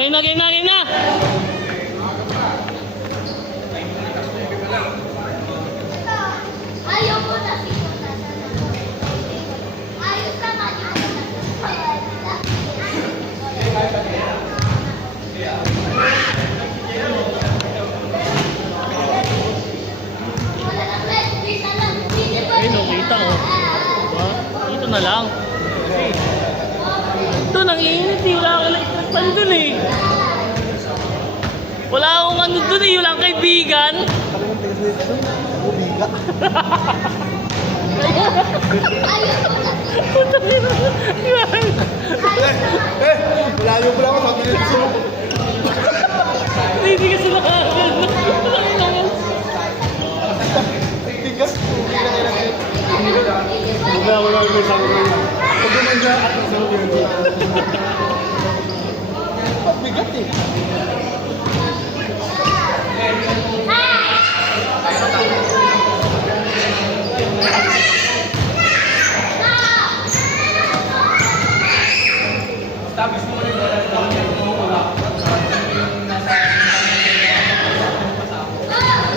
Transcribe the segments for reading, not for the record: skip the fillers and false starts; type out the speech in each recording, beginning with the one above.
Game na, game na, game na! Ayaw mo na ayos naman. Ayun, oh, kita oh. Diba? Dito na lang. Ito, nang-iinit eh. Wala akong electric fan dun eh. Wala akong ano dun eh. Wala akong kaibigan. Ubiga. Layo pala ako sa pilit ko. Hindi kasi nakakagano. Tigas. Wala may sabi ko. Pag naman dyan at ang sabi ko. Bigat eh.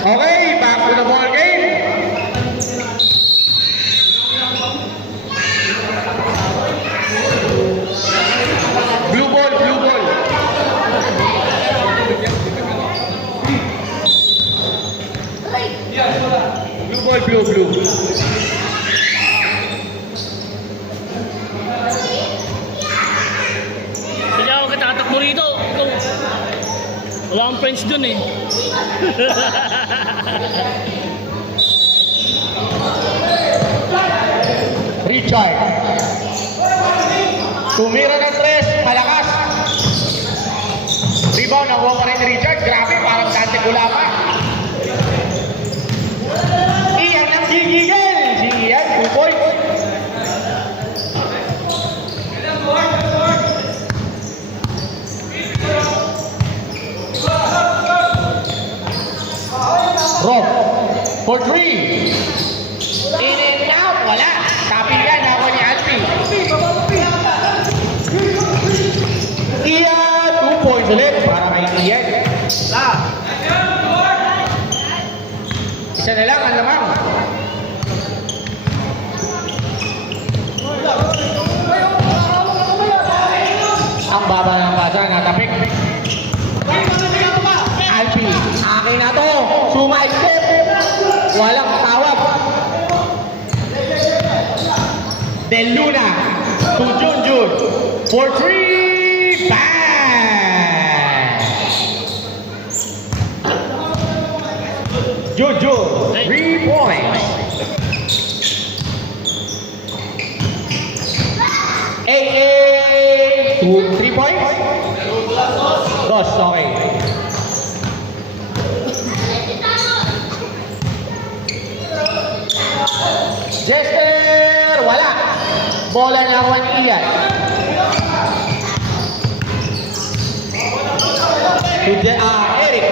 Okay, back to the ball game. Blue ball, blue ball. Blue ball, blue, blue. Sige ako katatakbo rito. Ito. Wala akong friends dun eh. Richard. Tumira ng 3, malakas. Rebound, nakuha pa rin ni Richard. Grabe, parang dati gula pa. Iyan ang gigigil. Si Ian, 2 points. Rob, for 3. In and out, wala. Tapi yan, ako ni Alpi. Iyan, 2 points ulit para kay Ian. Isa na lang ang lamang. Ang baba ng basa, natapik. Alpi, akin na to. Suma-step. Walang tawag. Del Luna to Junjun for 3. Bang! Junjun, 3 points. 8 to 3 points. Dos, okay. Jester, wala. Bola na nakuha ni Ian. Eric.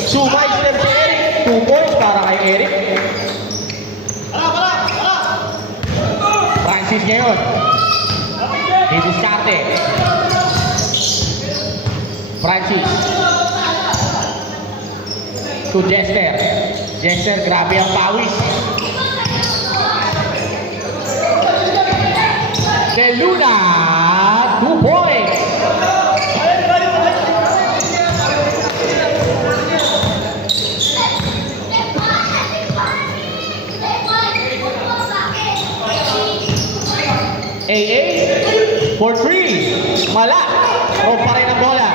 Sumay step si Eric. 2 points para kay Eric. Francis ngayon. Didiskarte. Francis. To Jester. Jester, grabe ang pawis. De Luna, 2 points. AA for 3. Mala. Rob pa rin ang bola.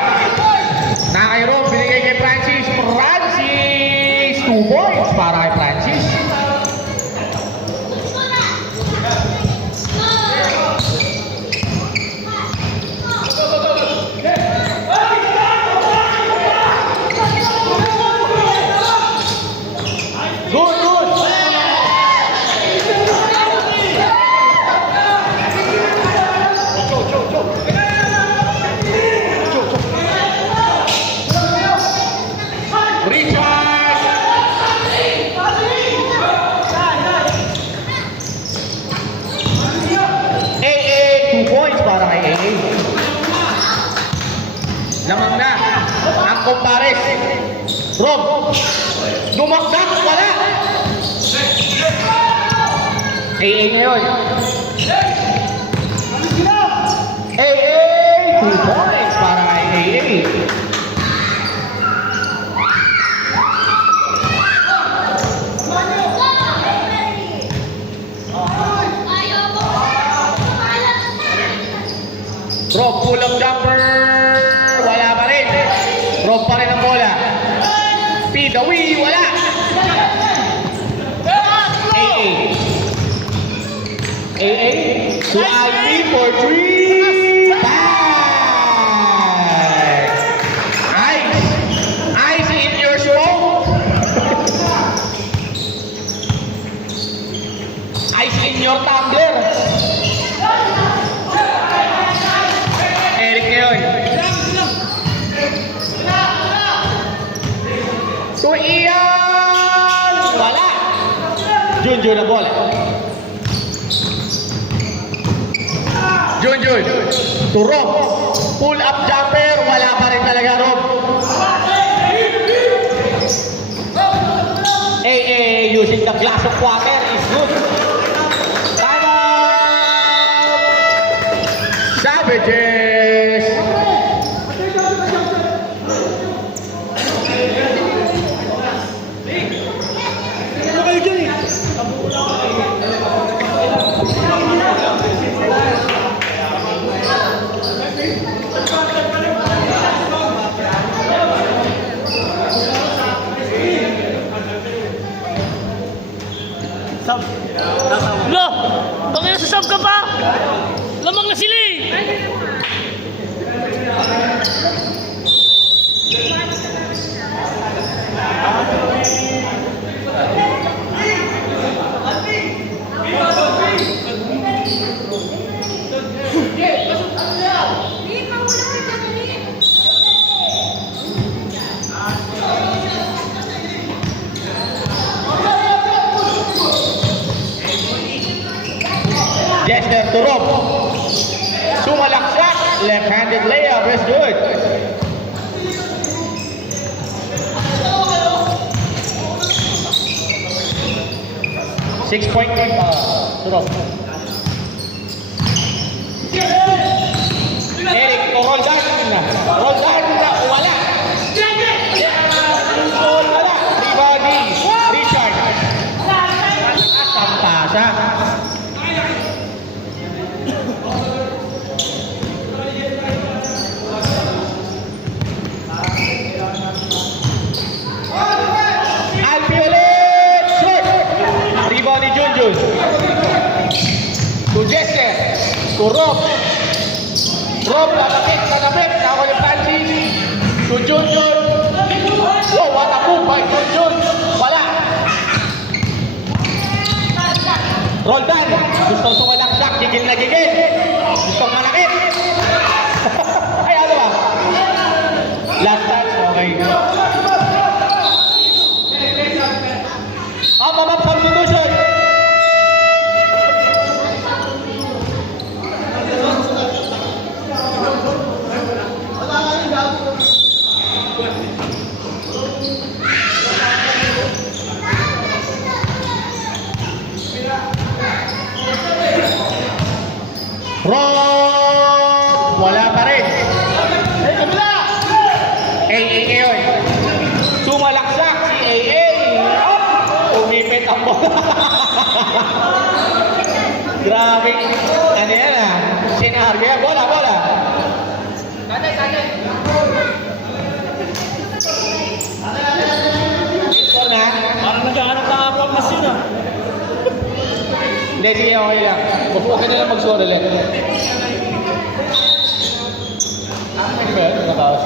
Na kay Rob, binigay kay Francis. Francis, 2 points para kay Francis. AA ngayon. AA, 2 points para kay AA. Ayaw mo. Rob, pull-up jumper. Wala pa rin. Rob pa rin ang bola. Pidawi, wala. AA. AA. To Ivy for 3. Bang! Ice in your smoke. Ice in your tumbler. Eric ngayon. To Ian! Wala! Junjun na bola. Junjun. To Rob. Pull up jumper. Wala pa rin talaga Rob. AA using the glass of water is good. Time out! Savages! Ano kayo dyan eh? Sab. Lo! Bakit nasa sub ka pa? Lamang na sila eh! Jester to Rob. Sumalaksak. Left-handed layup is good. Six-point game to Rob. Eric to Roldan. Roldan wala. Wala. Ribadi. Richard. Sampasa. Alpiolet. Short. Rebound ni Junjun. To Jester. To Rob. Rob, lalapit. Ako ni Francis. To Junjun. Oh, what a move by Junjun. Wala. Roldan. Gustong sumalaksak. Gigil na gigil. Gustong malakit. Ay, ano ba? Last touch. Okay. Map substitution. Rob! Wala pa rin. AA ngayon. Sumalaksak si AA. Umipit ang bola. Grabe. Ano yan ah? Sinarga. Bola. Ito na. Parang naghahanap ng apamas yun ah. Hindi, sige, okay lang. Huwag ka na lang mag-score ulit. Ano ba yun? Nakaos.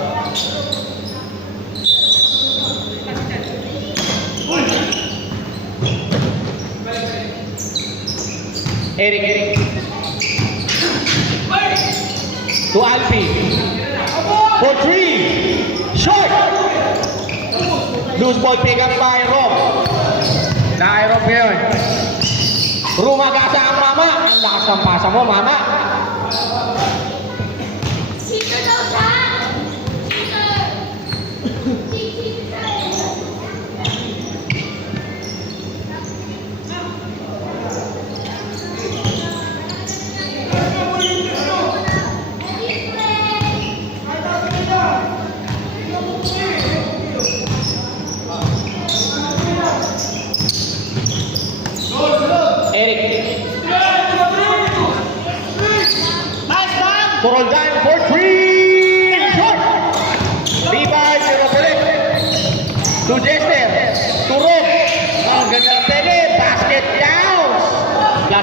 Eric. To Alpi. For 3. Short. Loose ball pick up by Rob. Na Rob ngayon. Rumagasa ang mama. Ang lakas ng pasa mo, mama. Dito daw siya. Dito.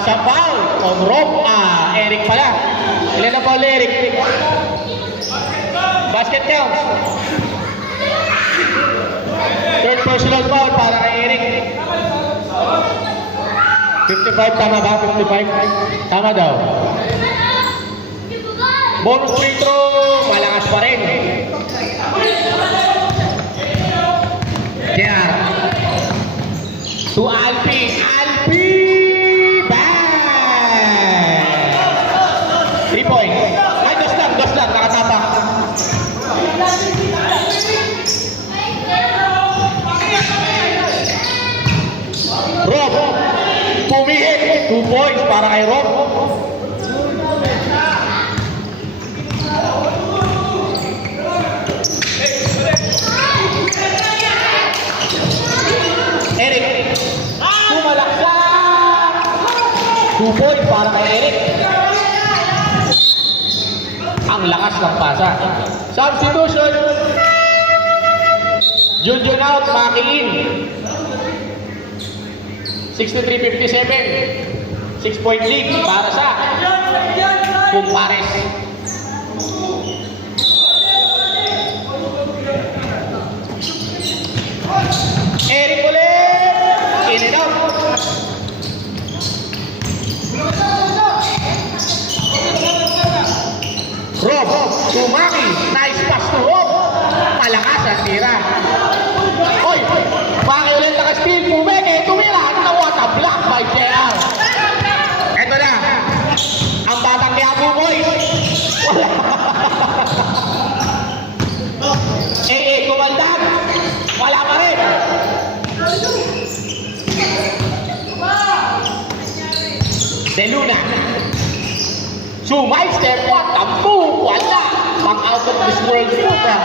plus a foul on Rob. Eric pala. Ilan na foul, Eric? Basket count. Third personal foul para kay Eric. 55, tama ba? 55? Tama daw. Bonus free throw, malakas pa rin. JR. To Alpi. Alpi! Bang! 3 points. Ay, dos lang, nakatapak. Rob, pumihit. 2 points para kay Rob. Eric, sumalaksak. 2 points para kay Eric. Ang lakas ng pasa. Substitution. Junjun out, Maki in. 63-57. 6-point lead para sa Kumpares. Eric ulit. In and out. Rob, Tumaki. Nice pass to Rob. Malakas ang tira. Oy, Maki ulit naka-steal. Pumeke, tumira. What a block by JR. Eto na. Ang batang Quiapo boys. Wala. Kumandan. Wala pa rin. De Luna. Sumaister. What a move. Wala. Pang out of this world shooter.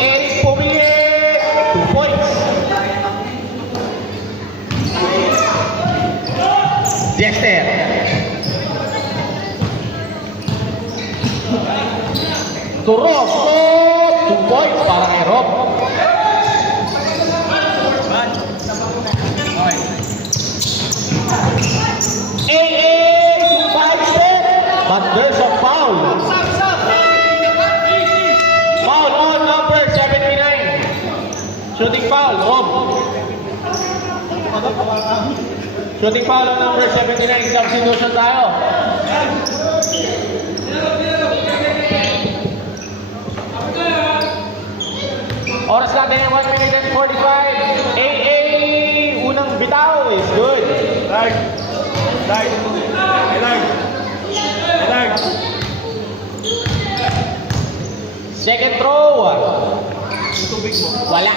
Eric pumili. 2 points. Dexter. To Rob. 2 points para kay Rob. But there's a foul. Foul on number 79. Shooting foul, Rob. Shooting foul on number 79. Substitution tayo. Oras natin yung 1 minute and 45. AA, unang bitaw is good. Right. Second throw. Wala.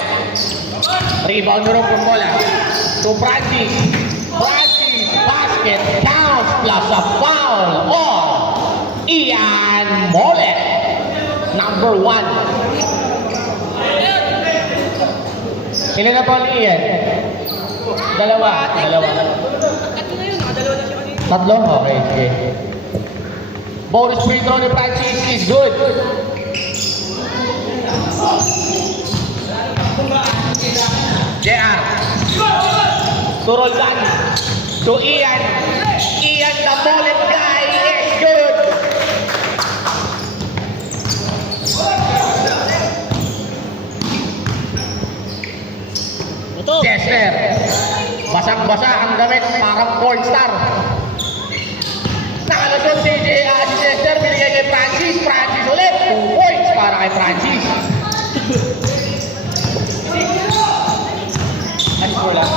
Rebound rin kung bola. To Francis. Francis, basket counts plus a foul on Ian Molet. Number 1. Ilan na pa Ian? Dalawa. Tatlo? Okay, sige. Bonus free throw ni Francis is good. JR. To Roldan. To Ian. Ian, the bullet guy, is good. Chester. Basang-basa ang damit, parang porn star. Nakalusot si Chester, binigay kay Francis. Francis ulit. 2 points para kay Francis. Wala.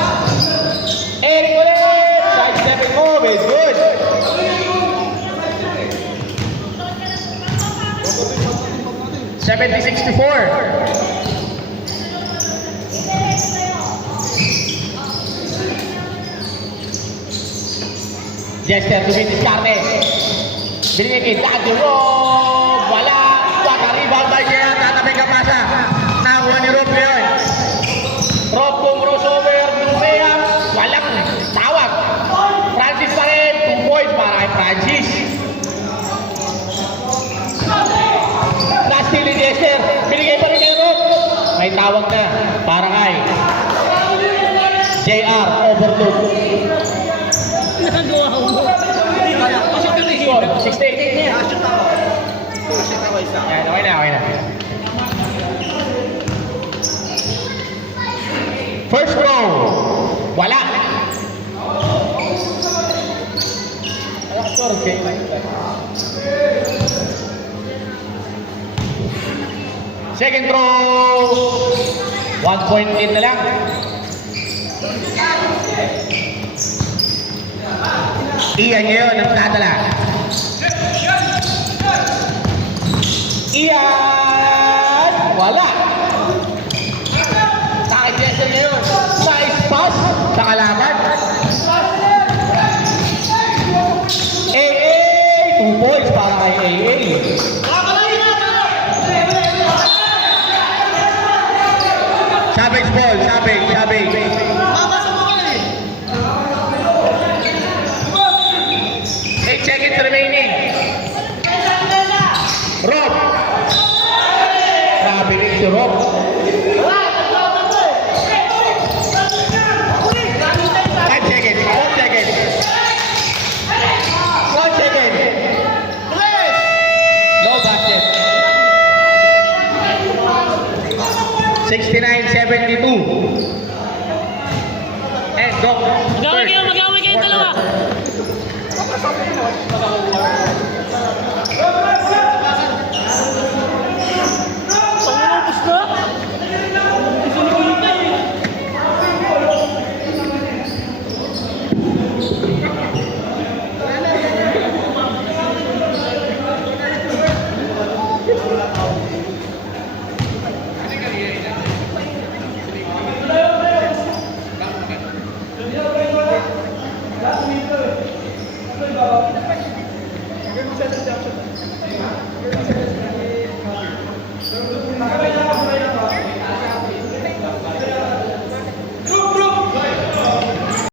Eric ulit. Side stepping move is good. $70-64. Jester dumidiskarte. Binigay kay Daddy Rob. Wala. What a rebound by Jaya. Tatabi ka pasa. Nakuha ni Rob yun. Rob kung crossover. Lumea. Walang tawag. Francis pa rin. 2 points para kay Francis. Last steal ni Jester. Binigay pa rin kay Rob. May tawag na. Para kay JR, overload. Nagawa mo. Kasi kami Score, 68. Yan, okay na. First throw. Wala. Okay. Second throw. 1 point lead na lang. Ian ngayon ang tatala. Ian! Wala. Naka-Jester ngayon. Nice pass sa kalaban. AA! 2 points para kay AA. Savage ball, savage. 8 seconds remaining. Rob. Grabe rin si Rob. 5 seconds, 4 seconds. 1 second. No basket. 69-72. And go. Mag-away kayo dalawa.